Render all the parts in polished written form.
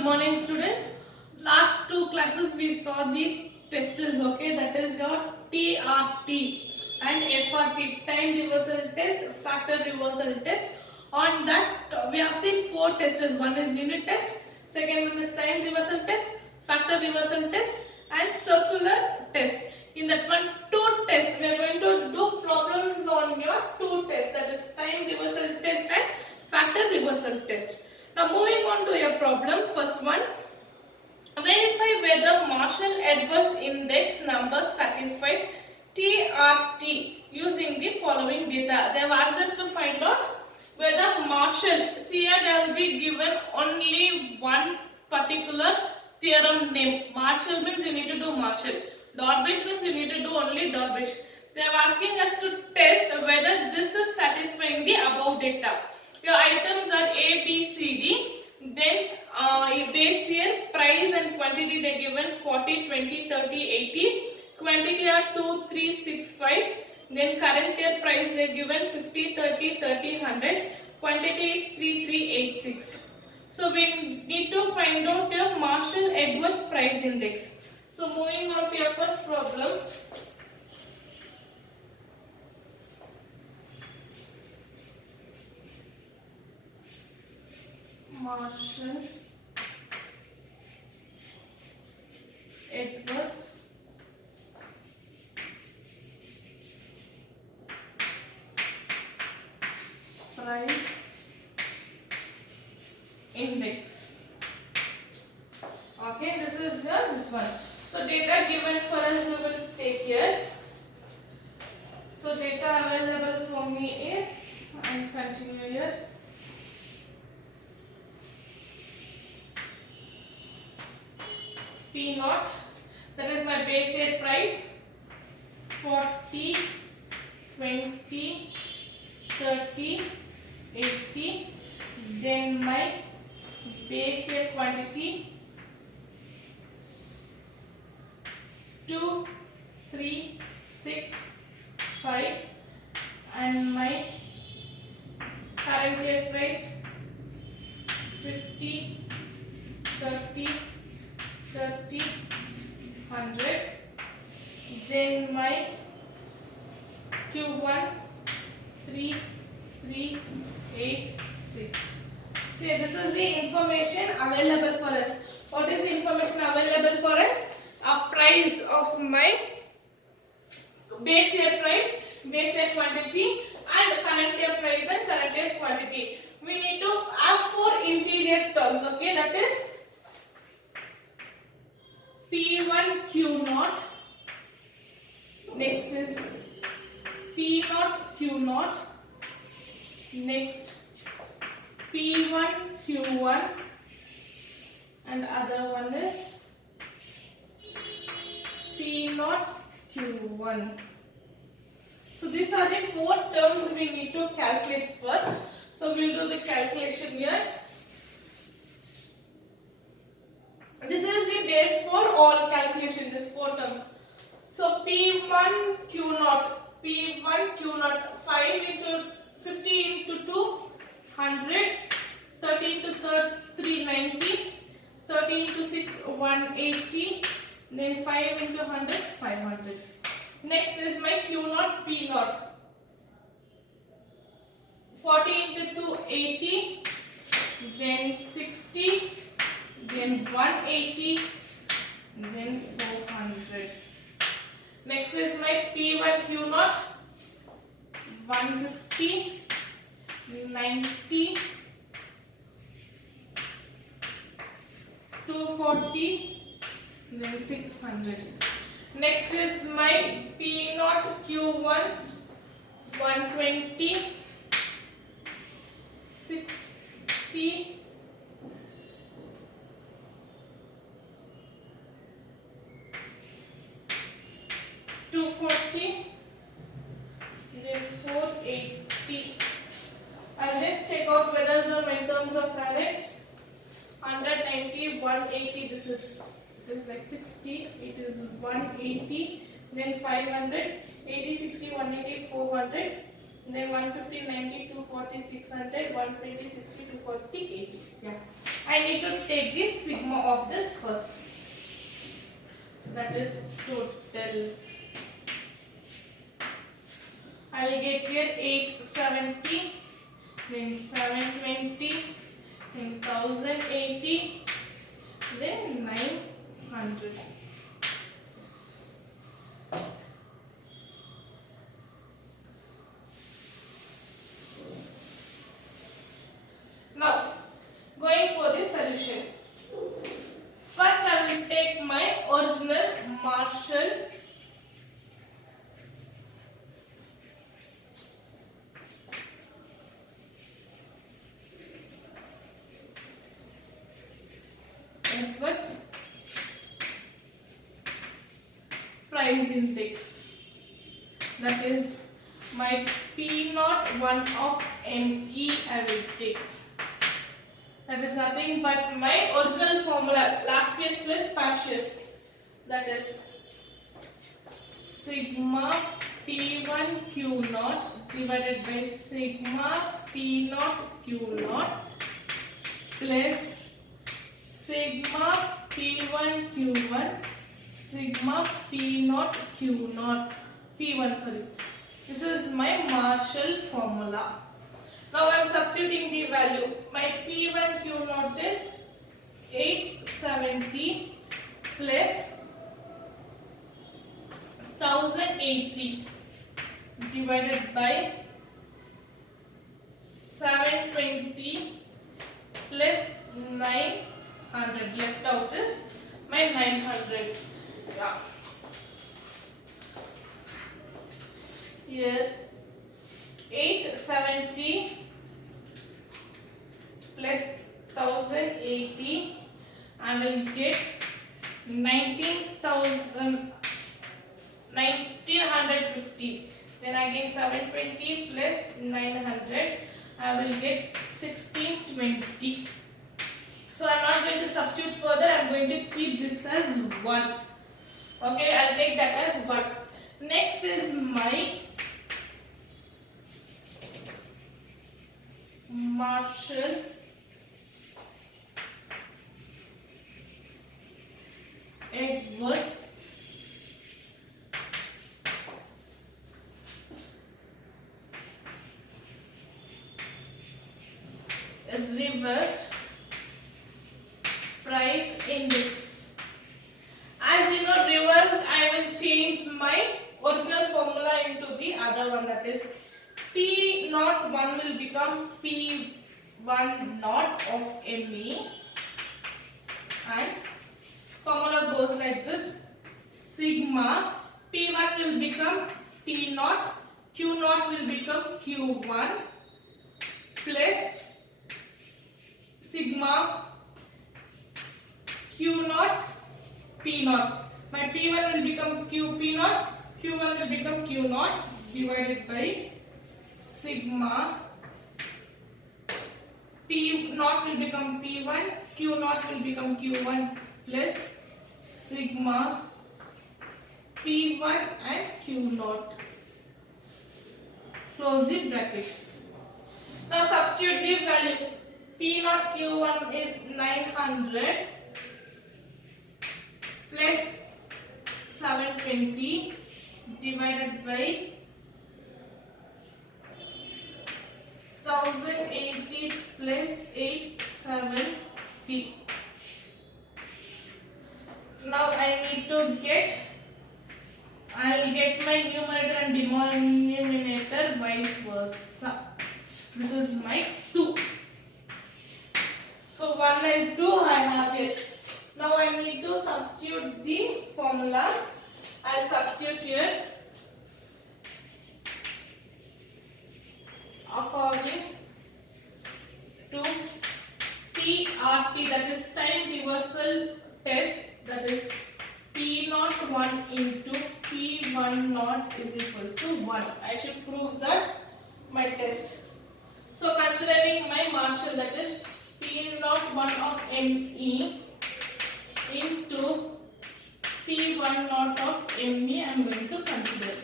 Good morning, students. Last two classes we saw the testers, okay? That is your TRT and FRT, time reversal test, factor reversal test. On that, we have seen four testers. One is unit test, second one is time reversal test, factor reversal test, and circular test. In that one, two tests. We are going to do problems on your two tests. That is time reversal test and factor reversal test. Now moving on to your problem, first one, verify whether Marshall-Edwards index number satisfies TRT using the following data. They have asked us to find out whether Marshall, see here they will be given only one particular theorem name. Marshall means you need to do Marshall. Dorbish means you need to do only Dorbish. They are asking us to test whether this is satisfying the above data. Your items are A, B, C, D. Then base year, price and quantity they are given 40, 20, 30, 80. Quantity are 2, 3, 6, 5. Then current year price they are given 50, 30, 30, 100. Quantity is 3, 3, 8, 6. So we need to find out your Marshall-Edwards price index. So moving on to your first problem. Marshall-Edwards price index. Okay, this is this one. So data given for us we will take here. So data available for me is, and continue here. P naught, that is my base year price, 40, 20, 30, 80. Then my base year quantity 2, 3, 6, 5, and my current year price 50, 30, 30, 100. Then my Q1 3, 3, 8, 6. See, this is the information available for us. What is the information available for us? A price of my base year price, base year quantity, and current year price and current year's quantity. We need to have four interior terms, okay? That is P1 Q0, next is P0 Q0, next P1 Q1, and other one is P0 Q1. So these are the four terms we need to calculate first. So we will do the calculation here. This is the base for all calculation, these four terms. So P1 Q0, P1 Q0, 5 into 50 into 2, 100, 30 into 3, 90, 30 into 6, 180, then 5 into 100, 500. Next is my Q0, P0. 40 into 2, 80, then 60, then 180, then 400. Next is my P1 Q0, 150, 90, 240, then 600. Next is my P0 Q1, 120, 60, 240, then 480. I'll just check out whether the midterms are correct. 190, 180, this is like 60, it is 180, then 500, 80, 60, 180, 400, then 150, 90, 240, 600, 120, 60, 240, 80. Yeah. I need to take the sigma of this first. So that is total. I'll get here 870, then 720, then 1080, then 900. Now, going for the solution. First, I will take my original Marshall Edwards price index. That is my P0 1 of ME I will take. That is nothing but my original formula, Laskius plus Pasteur's. That is sigma P1 Q0 divided by sigma P0 Q0 plus sigma P1 Q1 sigma P0 Q0 P1 sorry. This is my Marshall formula. Now I am substituting the value. My P1 Q0 is 870 plus 1080 divided by 720 plus 900. Left out is my 900. Yeah. Here 870 plus 1080, I will get 1950. Then again 720 plus 900, I will get 1620. So I am not going to substitute further. I am going to keep this as 1. Okay, I will take that as 1. Next is my Marshall Edwards reversed price index. As you know, reverse, I will change my original formula into the other one, that is P0 1 will become P1 naught of ME, and formula goes like this: sigma P1 will become P0, Q0 will become Q1 plus sigma Q0 P0. My P1 will become P0, Q1 will become Q0 divided by sigma P0 will become P1, Q0 will become Q1 plus sigma P1 and Q0. Close the bracket. Now substitute the values. P0 Q1 is 900 plus 720 divided by 1080 plus 870. Now I will get my numerator and denominator vice versa. This is my 2. So 1 and 2 I have here. Now I need to substitute the formula. I will substitute here according to TRT, that is time reversal test, that is P0 1 into P1 naught is equals to 1. I should prove that my test. So considering my Marshall, that is P0 1 of ME into P1 naught of ME, I am going to consider.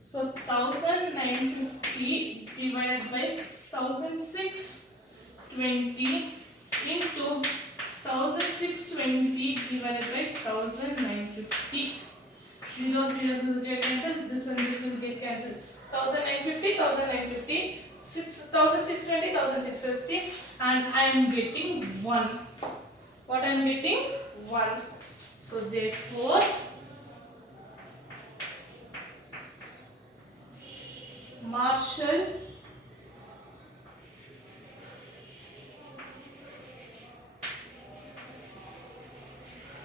So 1950 divided by 1006 20 into 1620 divided by 1950. 0, 0 will get cancelled. This and this will get cancelled. 1950, 1950, 1620, 1660, and I am getting 1. What I am getting? 1. So therefore, Marshall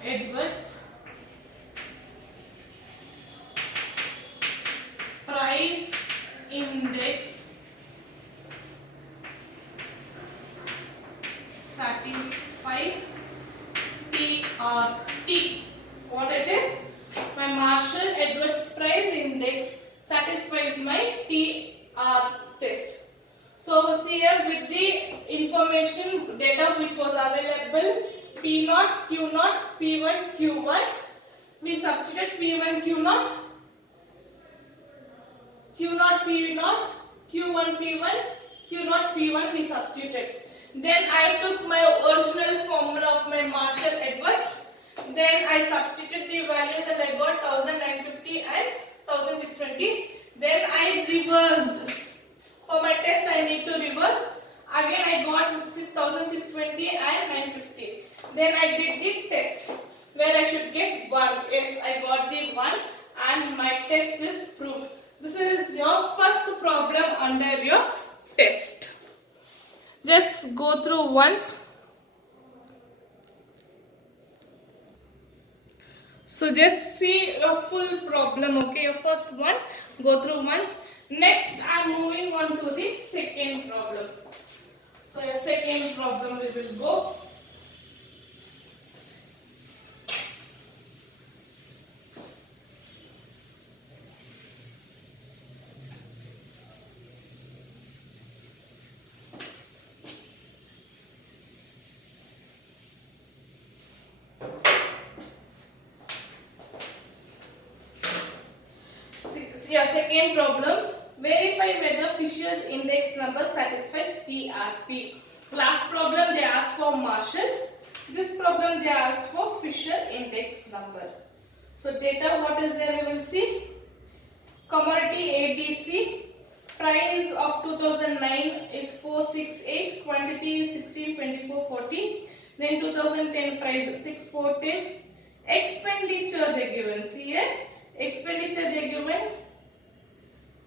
Edwards price index satisfies TRT. What it is? My Marshall Edwards price index satisfies my TR test. So see here, with the information data which was available, P0, Q0, P1, Q1, we substituted P1, Q0, Q0, P0, Q1, P1, Q0, P1 we substituted. Then I took my original formula of my Marshall Edwards. Then I substituted the values and I got 1950 and 1620. Then I reversed. For my test I need to reverse. Again I got 6620 and 950. Then I did the test where I should get 1. Yes, I got the 1 and my test is proved. This is your first problem under your test. Just go through once. So just see your full problem, okay? Your first one, go through once. Next, I am moving on to the second problem. So your second problem we will go. Yeah, second problem. Verify whether Fisher's index number satisfies TRP. Last problem they asked for Marshall. This problem they asked for Fisher index number. So data, what is there you will see. Commodity ABC. Price of 2009 is 468. Quantity is 16, 24, 40. Then 2010 price 6, 4, 10. Expenditure they given. See here. Expenditure they given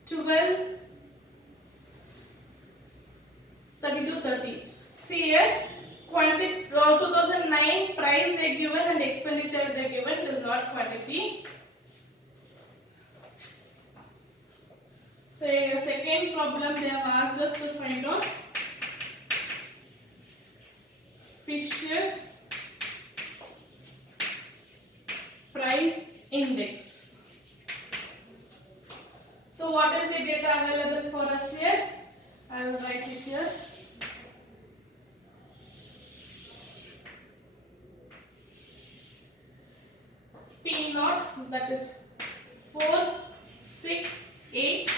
12, 32, 30. See here, quantity 2009 price they given and expenditure they given. It is not quantity. So your second problem they have asked us to find out Fisher's price index. So what is the data available for us here? I will write it here. P0, that is 4, 6, 8.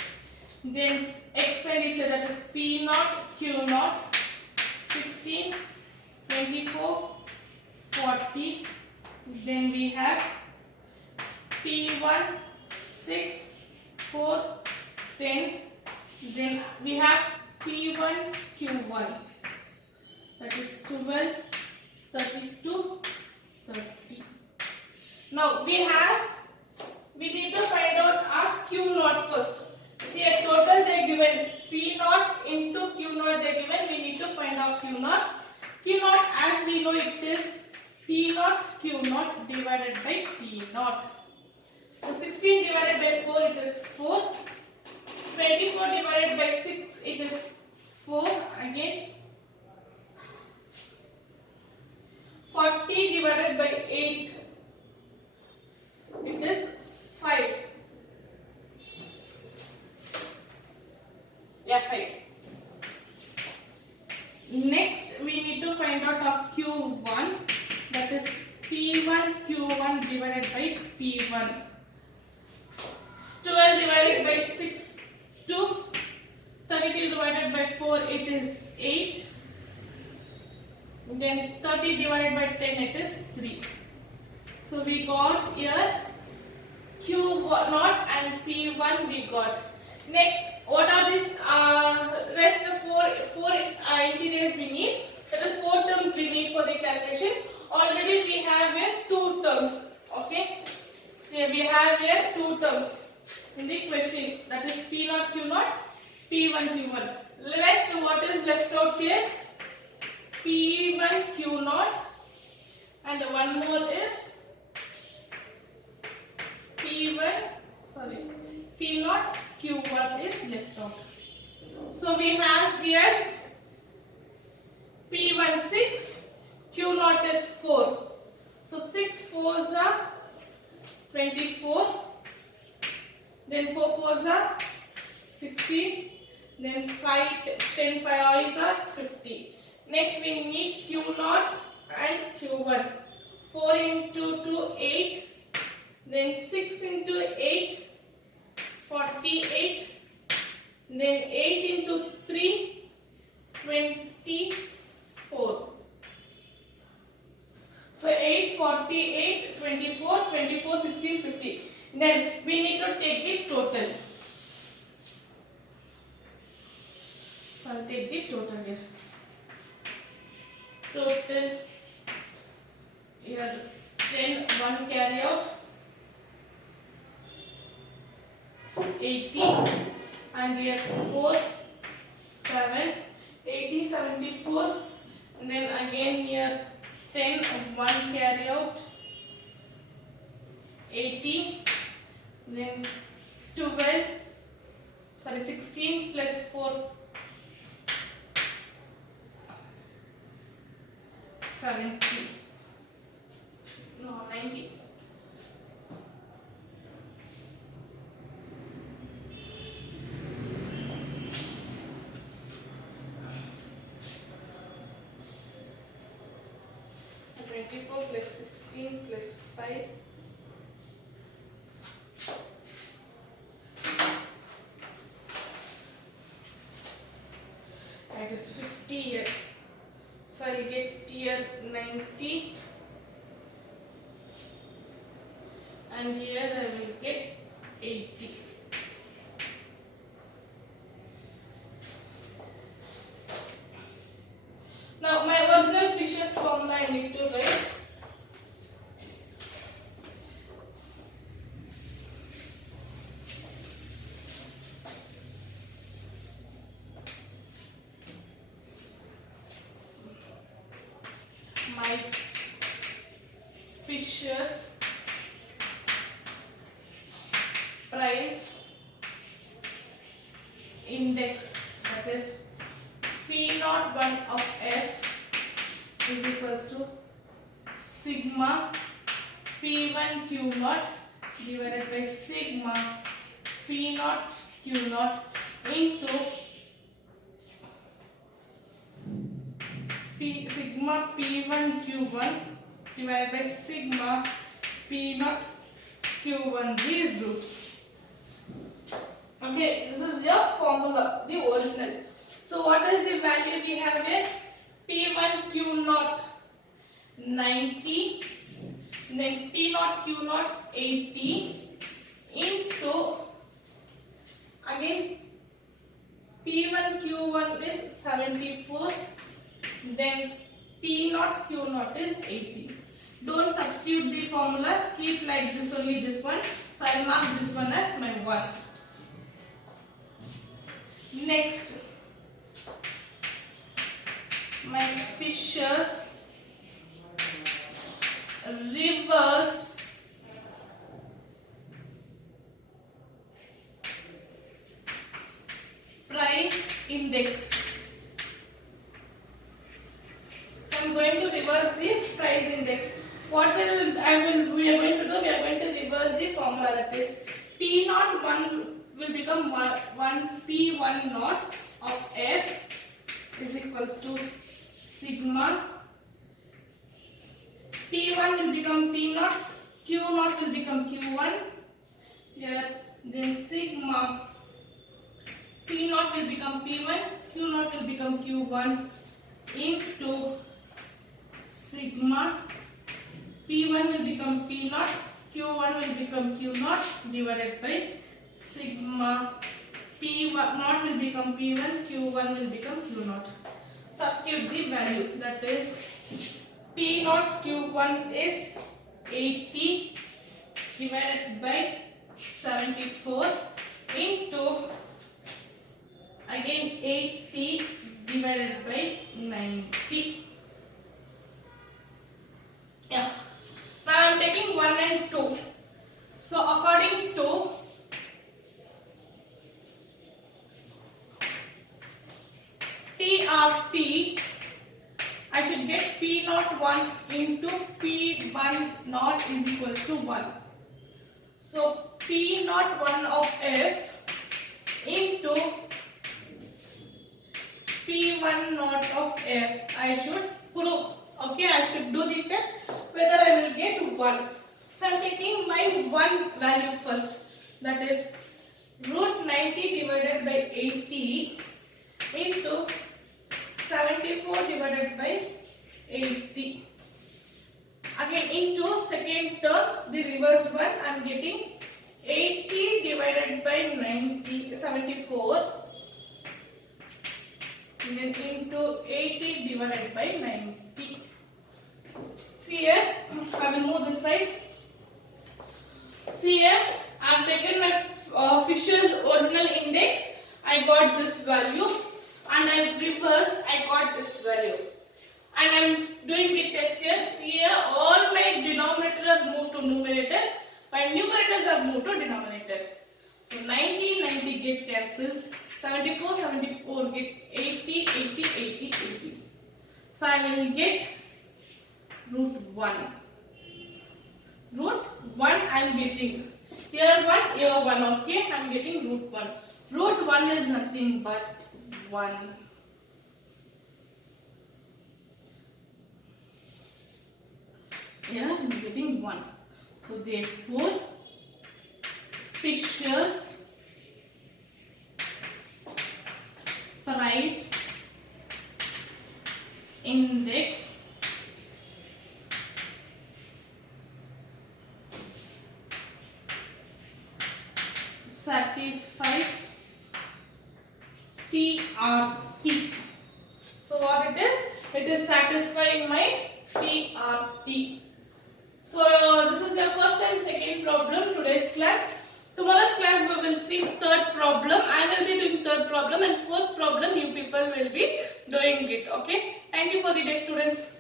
Then expenditure, that is P0, Q0, 16, 24, 40. Then we have P1, 6, 4, 10. Then we have P1, Q1, that is 12, 32, 30. Now we need to find out our Q0 first. See, a total they are given P0 into Q0 they are given. We need to find out Q0. Q0, as we know, it is P0 Q0 divided by P0. So 16 divided by 4 it is 4. 24 divided by 6 it is 4 again. 40 divided by 8 it is 5. Yeah, 5. Next we need to find out of Q1, that is P1 Q1 divided by P1. 12 divided by 6, 2. 32 divided by 4, it is 8. Then 30 divided by 10, it is 3. So we got here Q0 and P1 we got. Next, what are these rest of four integers we need? That is 4 terms we need for the calculation. Already we have here 2 terms. Okay. So we have here 2 terms in the question. That is P0 Q0, P1 Q1. Rest what is left out here? P1 Q0 and one more is P0 Q1 is left out. So we have here P1 6, Q0 is 4. So 6 4s are 24, then 4 4s are 16, then 5 10 5 are 50. Next we need Q0 and Q1. 4 into 2 8, then 6 into 8 48, then 8 into 3 24. So 8 48 24 24 16 50. Then we need to take the total. So I'll take the total here. Total here 10 1 carry out 80 and here 4 7 80 74 and then again here 10 1 carry out 80 then 16 plus 4 70 no 90 24 plus 16 plus 5 that is 50 here. So I will get here 90 and here I will get 80. Now my original Fisher's formula I need to write. My Fisher's price index, that is P01 of F is equals to sigma P1 Q0 divided by sigma P0 Q0 into sigma P1 Q1 divided by sigma P0 Q1 the root. Okay, this is your formula, the original. So what is the value we have here? P1 Q0 90, then P0 Q0 80 into again P1 Q1 is 74, then P0 Q0 is 80. Don't substitute the formulas, keep like this only this one. So I will mark this one as my 1. Next, my Fisher's reversed price index. So I am going to reverse the price index. What we are going to do? We are going to reverse the formula, that is P0 1 will become 1 P1 naught of F is equals to sigma P1 will become P0, Q0 will become Q1 here, then sigma P0 will become P1, Q0 will become Q1 into sigma P1 will become P naught, Q1 will become Q naught divided by sigma P naught will become P1, Q1 will become Q naught. Substitute the value, that is P naught Q1 is 80 divided by 74 into again 80 divided by 90. Yeah. Now I am taking 1 and 2. So according to TRT, I should get P naught 1 into P1 naught is equal to 1. So P naught 1 of F into P1 naught of F I should prove. Okay, I should do the test whether I will get 1. So I am taking my 1 value first, that is root 90 divided by 80 into 74 divided by 80. Again into second term, the reversed one, I am getting 80 divided by 90, 74. And then into 80 divided by 90. See here, I will move this side. See here, I have taken my Fisher's original index. I got this value, and I reversed. I got this value, and I am doing the test here. See here, all my denominators moved to numerator. My numerators have moved to denominator. So 90, 90 get cancels. 74, 74 get 80, 80, 80, 80. So I will get root 1. Root 1 I am getting. Here 1, here 1. Okay, I am getting root 1. Root 1 is nothing but 1. Here I am getting 1. So therefore, Fisher's price index satisfies TRT. So what it is? It is satisfying my TRT. So this is your first and second problem today's class. Tomorrow's class we will see third problem. I will be doing third problem, and fourth problem you people will be doing it. Okay. Thank you for the day, students.